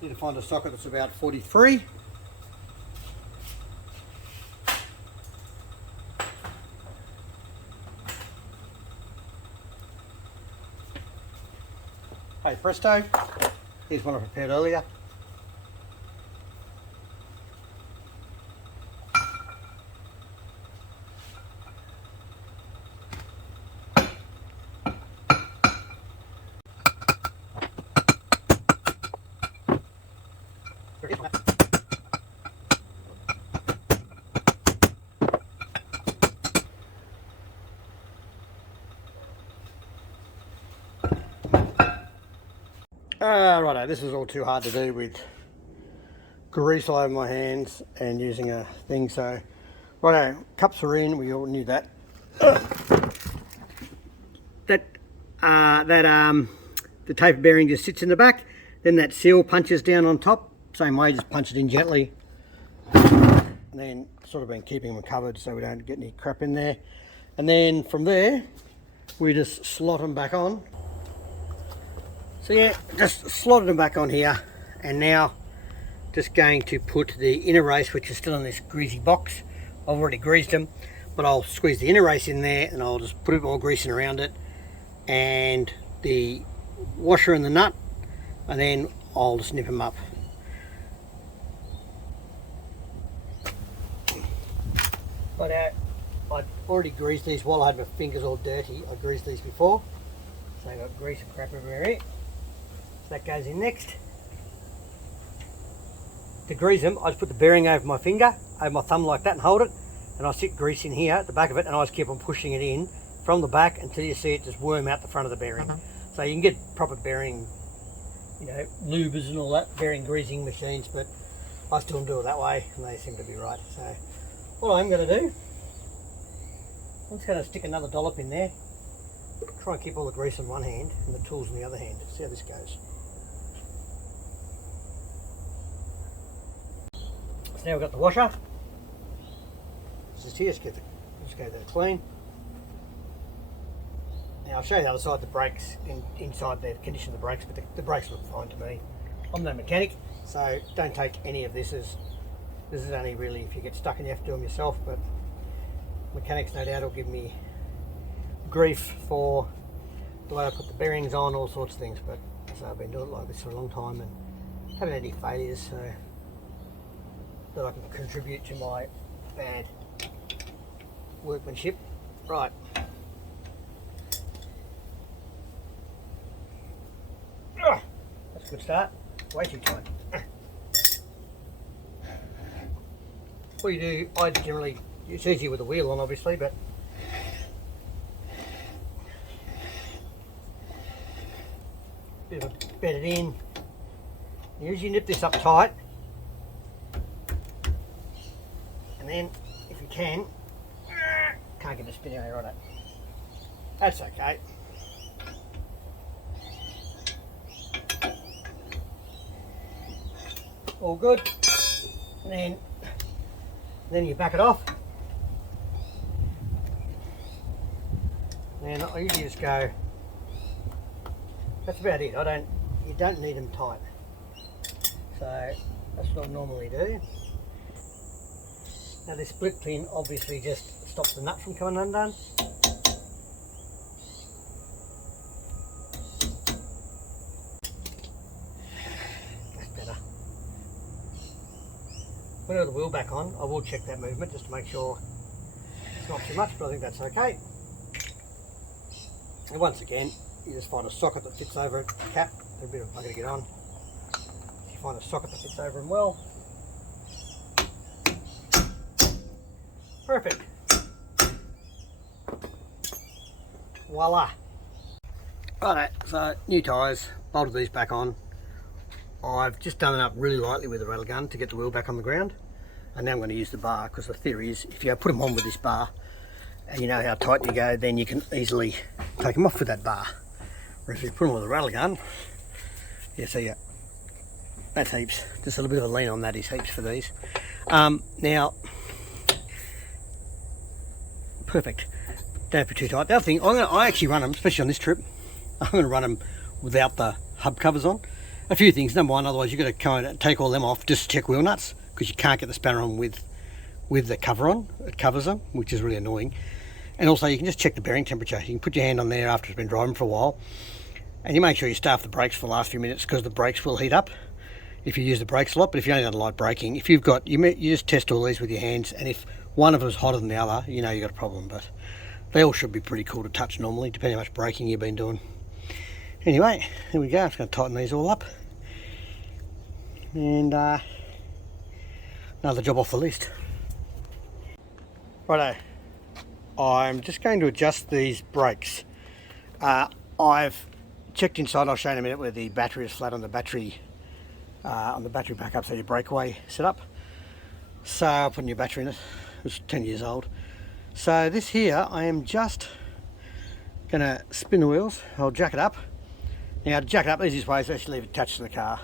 Need to find a socket that's about 43. Hey presto, here's one I prepared earlier. Righto, this is all too hard to do with grease all over my hands and using a thing, so righto, cups are in, we all knew that. The taper bearing just sits in the back, then that seal punches down on top, same way, just punch it in gently, and then sort of been keeping them covered so we don't get any crap in there, and then from there we just slot them back on. So yeah, just slotted them back on here, and now just going to put the inner race, which is still in this greasy box. I've already greased them, but I'll squeeze the inner race in there and I'll just put a bit more greasing around it, and the washer and the nut, and then I'll just nip them up. But I'd already greased these while I had my fingers all dirty. I greased these before, so I've got grease and crap everywhere here. So that goes in next. To grease them, I just put the bearing over my finger, over my thumb like that, and hold it, and I stick grease in here at the back of it, and I just keep on pushing it in from the back until you see it just worm out the front of the bearing. So you can get proper bearing, you know, lubers and all that, bearing greasing machines, but I still do it that way, and they seem to be right. So what I'm going to do, I'm just going to stick another dollop in there, try and keep all the grease in one hand and the tools in the other hand. See how this goes. So now we've got the washer. Just here, just go there clean. Now I'll show you the other side, the brakes, inside there, the condition of the brakes, but the brakes look fine to me. I'm no mechanic, so don't take any of this as, this is only really if you get stuck and you have to do them yourself, but mechanics no doubt will give me grief for the way I put the bearings on, all sorts of things, but so I've been doing it like this for a long time and haven't had any failures, so that I can contribute to my bad workmanship. Right. That's a good start. Way too tight. What you do, I generally, it's easier with the wheel on obviously, but bit of a bed it in. You usually nip this up tight, and then if you can't get the spin out right. That's okay. All good. And then you back it off. And I usually just go. That's about it. You don't need them tight. So that's what I normally do. Now this split pin obviously just stops the nut from coming undone. That's better. When I have the wheel back on, I will check that movement just to make sure it's not too much, but I think that's okay. And once again, you just find a socket that fits over it, cap, a bit of bugger to get on. You find a socket that fits over them well. Perfect. Voila. Right, so new tyres, bolted these back on. I've just done it up really lightly with a rattle gun to get the wheel back on the ground. And now I'm going to use the bar, because the theory is if you put them on with this bar and you know how tight you go, then you can easily take them off with that bar. Whereas if you put them with a rattle gun, yeah, so yeah, that's heaps. Just a little bit of a lean on that is heaps for these. Now, perfect. Don't be too tight. The other thing, I actually run them, especially on this trip, I'm going to run them without the hub covers on. A few things. Number one, otherwise you've got to kind of take all them off just to check wheel nuts, because you can't get the spanner on with the cover on. It covers them, which is really annoying. And also you can just check the bearing temperature. You can put your hand on there after it's been driving for a while And you make sure you start the brakes for the last few minutes, because the brakes will heat up if you use the brakes a lot. But if you only got light braking, if you've got, you just test all these with your hands, and if one of them is hotter than the other, you know you've got a problem. But they all should be pretty cool to touch normally, depending how much braking you've been doing. Anyway, here we go. I'm just going to tighten these all up. And another job off the list. Righto, I'm just going to adjust these brakes. I've checked inside, I'll show you in a minute, where the battery is flat on the battery backup, so your breakaway setup. So I'll put a new battery in it. It's 10 years old. So this here, I am just going to spin the wheels. I'll jack it up. Now to jack it up, the easiest way is to actually leave it attached to the car,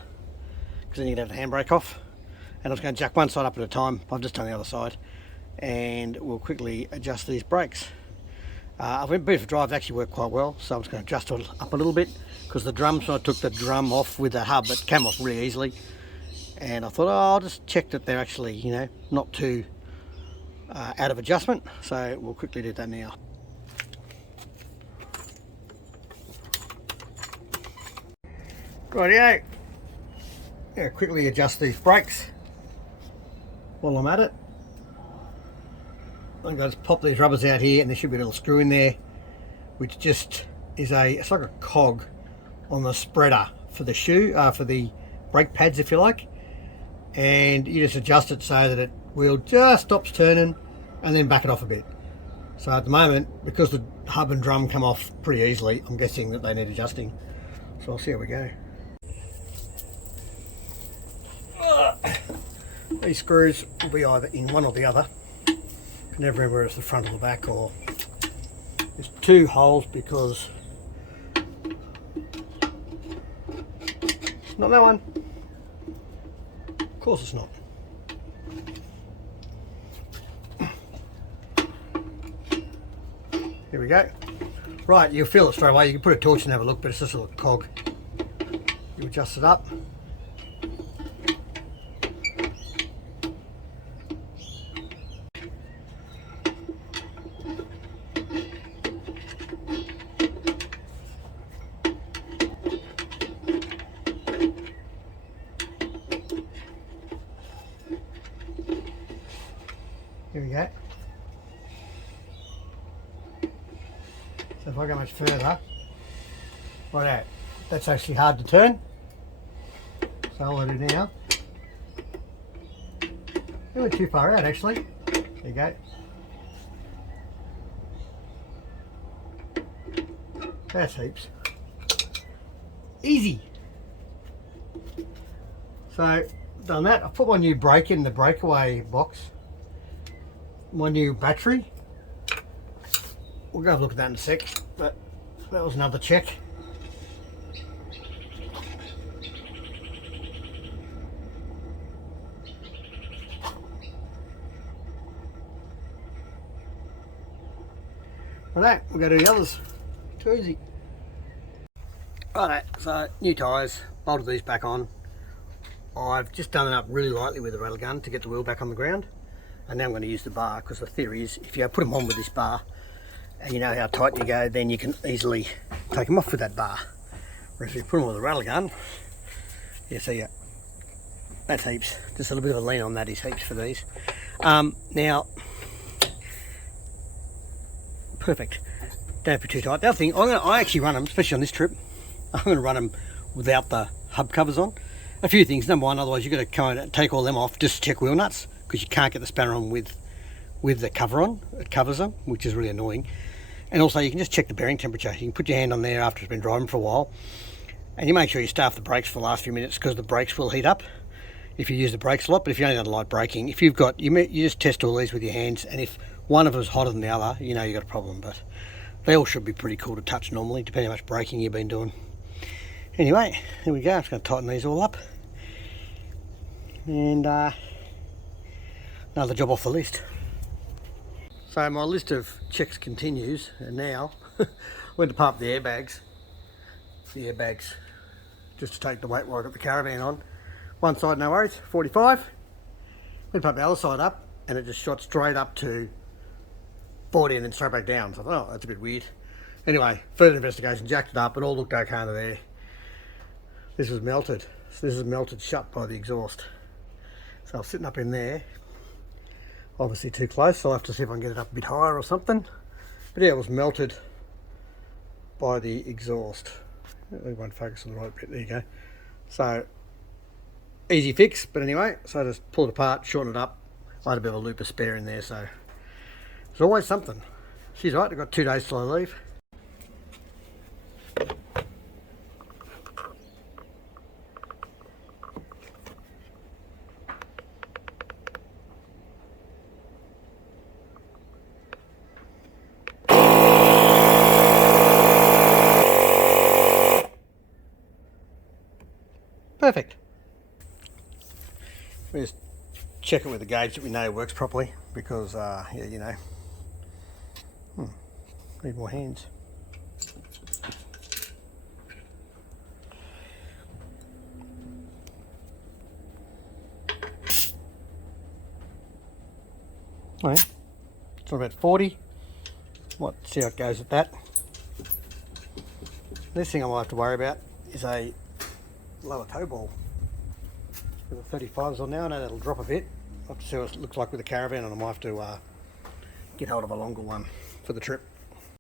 because then you can have the handbrake off. And I'm just going to jack one side up at a time. I've just done the other side, and we'll quickly adjust these brakes. I've been for a drive, they actually work quite well, so I'm just going to adjust it up a little bit, because the drums, when I took the drum off with the hub, it came off really easily, and I thought, oh, I'll just check that they're actually, you know, not too out of adjustment. So we'll quickly do that now. Rightio, yeah, quickly adjust these brakes while I'm at it. I'm going to pop these rubbers out here, and there should be a little screw in there, which just is it's like a cog on the spreader for the shoe, for the brake pads, if you like. And you just adjust it so that it wheel just stops turning, and then back it off a bit. So at the moment, because the hub and drum come off pretty easily, I'm guessing that they need adjusting. So I'll see how we go. These screws will be either in one or the other. You can never remember whether it's the front or the back, or there's two holes, because not that one. Of course it's not. Here we go. Right, you'll feel it straight away. You can put a torch and have a look, but it's just a little cog. You adjust it up. Here we go. So if I go much further, right out, that's actually hard to turn. So all I do now, it went too far out actually. There you go. That's heaps. Easy. So done that. I've put my new brake in the breakaway box. My new battery. We'll go have a look at that in a sec, but that was another check. Alright, we'll go to the others. Too easy. Alright, so new tyres, bolted these back on. I've just done it up really lightly with the rattle gun to get the wheel back on the ground. And now I'm going to use the bar, because the theory is if you put them on with this bar and you know how tight you go, then you can easily take them off with that bar. Whereas if you put them with a rattle gun, you see, that's heaps. Just a little bit of a lean on that is heaps for these. Now, perfect. Don't be too tight. The other thing, I actually run them, especially on this trip, I'm going to run them without the hub covers on. A few things. Number one, otherwise you've got to kind of take all them off, just check wheel nuts, because you can't get the spanner on with the cover on. It covers them, which is really annoying. And also you can just check the bearing temperature. You can put your hand on there after it's been driving for a while, and you make sure you start the brakes for the last few minutes, because the brakes will heat up if you use the brakes a lot. But if you only got light braking, if you've got, you just test all these with your hands, and if one of them is hotter than the other, you know you've got a problem. But they all should be pretty cool to touch normally, depending how much braking you've been doing. Anyway, here we go. I'm just going to tighten these all up, and another job off the list. So my list of checks continues, and now I went to pump the airbags. The airbags, just to take the weight while I got the caravan on. One side no worries, 45. Went to pump the other side up, and it just shot straight up to 40 and then straight back down. So I thought, oh, that's a bit weird. Anyway, further investigation, jacked it up, and all looked okay under there. This was melted. So this is melted shut by the exhaust. So I was sitting up in there, obviously too close, so I'll have to see if I can get it up a bit higher or something. But yeah, it was melted by the exhaust. We won't focus on the right bit, there you go. So, easy fix, but anyway, so I just pulled it apart, shortened it up. I had a bit of a loop of spare in there, so there's always something. She's right, I've got 2 days till I leave. Perfect. We just check it with the gauge that we know works properly, because yeah, you know, need more hands. Okay, it's about 40. Might see how it goes at that. This thing I might have to worry about is a lower toe ball. With the 35s on now, I know that'll drop a bit. I'll have to see what it looks like with the caravan, and I might have to get hold of a longer one for the trip.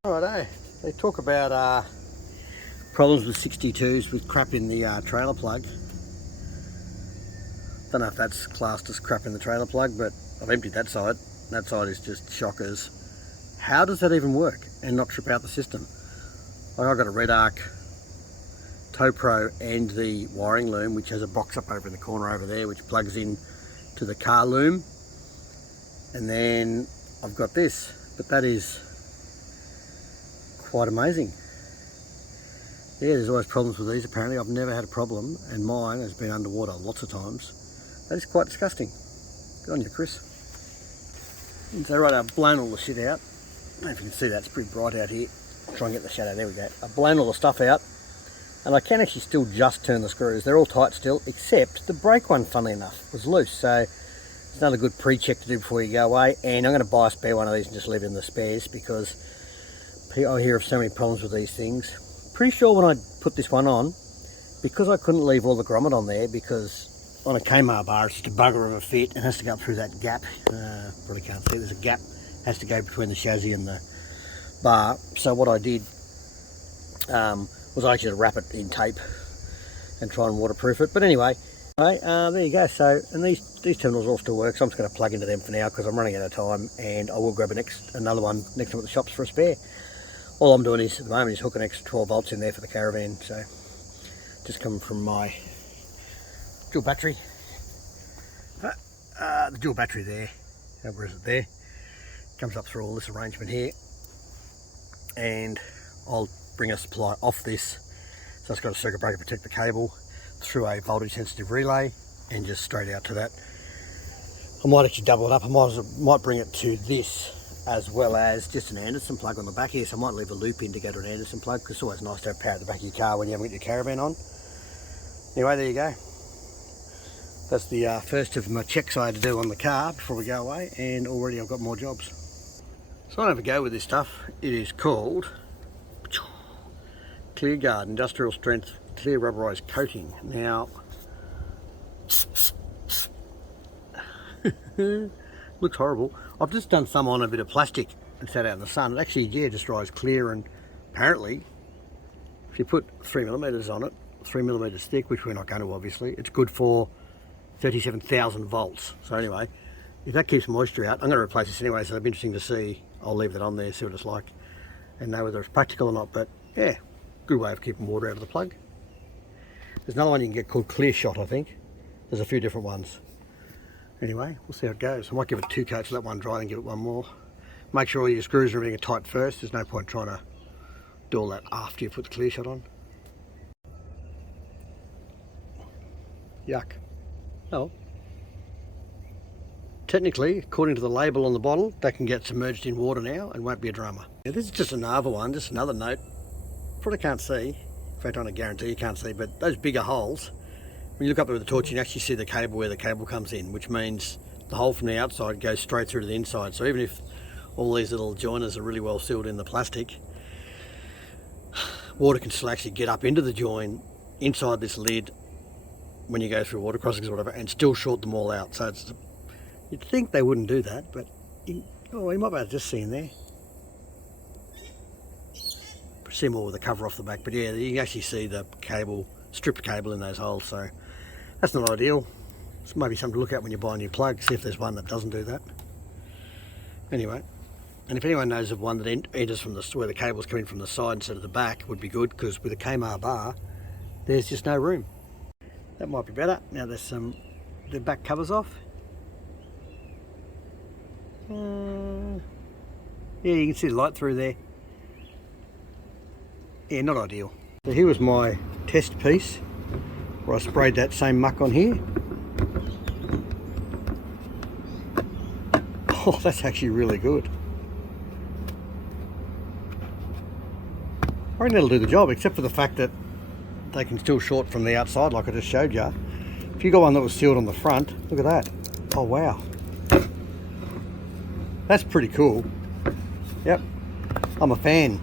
Alrighto, they talk about problems with 62s with crap in the trailer plug. Don't know if that's classed as crap in the trailer plug, but I've emptied that side. That side is just shockers. How does that even work and not trip out the system? Like, I've got a Red Arc Tow Pro and the wiring loom, which has a box up over in the corner over there which plugs in to the car loom, and then I've got this, but that is quite amazing. Yeah, there's always problems with these apparently. I've never had a problem, and mine has been underwater lots of times. That is quite disgusting. Good on you, Chris. So right, I've blown all the shit out. I don't know if you can see that, it's pretty bright out here. Try and get the shadow, there we go. I've blown all the stuff out, and I can actually still just turn the screws. They're all tight still, except the brake one, funnily enough, was loose. So it's another good pre-check to do before you go away. And I'm going to buy a spare one of these and just leave it in the spares, because I hear of so many problems with these things. Pretty sure when I put this one on, because I couldn't leave all the grommet on there, because on a Kmart bar it's just a bugger of a fit and has to go up through that gap. Probably can't see, there's a gap, has to go between the chassis and the bar. So what I did was I actually wrap it in tape and try and waterproof it. But anyway, there you go. So, and these terminals all still work, so I'm just going to plug into them for now because I'm running out of time, and I will grab another one next time at the shops for a spare. All I'm doing is at the moment is hook an extra 12 volts in there for the caravan. So just coming from my dual battery, the dual battery there, where is it there, comes up through all this arrangement here, and I'll bring a supply off this, so it's got a circuit breaker to protect the cable, through a voltage sensitive relay, and just straight out to that. I might actually double it up. I might bring it to this as well as just an Anderson plug on the back here, so I might leave a loop in to go to an Anderson plug, because it's always nice to have power at the back of your car when you haven't got your caravan on. Anyway, there you go. That's the first of my checks I had to do on the car before we go away, and already I've got more jobs. So I have a go with this stuff. It is called Clear Guard Industrial Strength Clear Rubberized Coating. Now, looks horrible. I've just done some on a bit of plastic and sat out in the sun. It actually, yeah, just dries clear, and apparently if you put 3mm on it, 3mm thick, which we're not going to obviously, it's good for 37,000 volts. So anyway, if that keeps moisture out, I'm going to replace this anyway, so it'll be interesting to see. I'll leave that on there, see what it's like, and know whether it's practical or not. But yeah, good way of keeping water out of the plug. There's another one you can get called Clear Shot, I think. There's a few different ones. Anyway, we'll see how it goes. I might give it 2 coats, let one dry and give it one more. Make sure all your screws and everything are tight first. There's no point trying to do all that after you put the Clear Shot on. Yuck. Oh. Technically, according to the label on the bottle, that can get submerged in water now and won't be a drama. Now, this is just another one, just another note. Probably can't see. In fact, I don't guarantee you can't see, but those bigger holes, when you look up there with the torch, you can actually see the cable where the cable comes in, which means the hole from the outside goes straight through to the inside. So even if all these little joiners are really well sealed in the plastic, water can still actually get up into the join inside this lid when you go through water crossings or whatever, and still short them all out. So it's, you'd think they wouldn't do that, but you might be able to just see in there. See more with the cover off the back, but yeah, you can actually see the cable, stripped cable in those holes, so that's not ideal. It's maybe something to look at when you buy a new plug, see if there's one that doesn't do that. Anyway, and if anyone knows of one that enters from where the cable's coming from the side instead of the back, would be good, because with a Kmart bar, there's just no room. That might be better. Now there's the back covers off. Yeah, you can see the light through there. Yeah, not ideal. So here was my test piece where I sprayed that same muck on here. Oh, that's actually really good. I reckon that'll do the job, except for the fact that they can still short from the outside like I just showed you. If you got one that was sealed on the front, look at that. Oh wow. That's pretty cool. Yep, I'm a fan.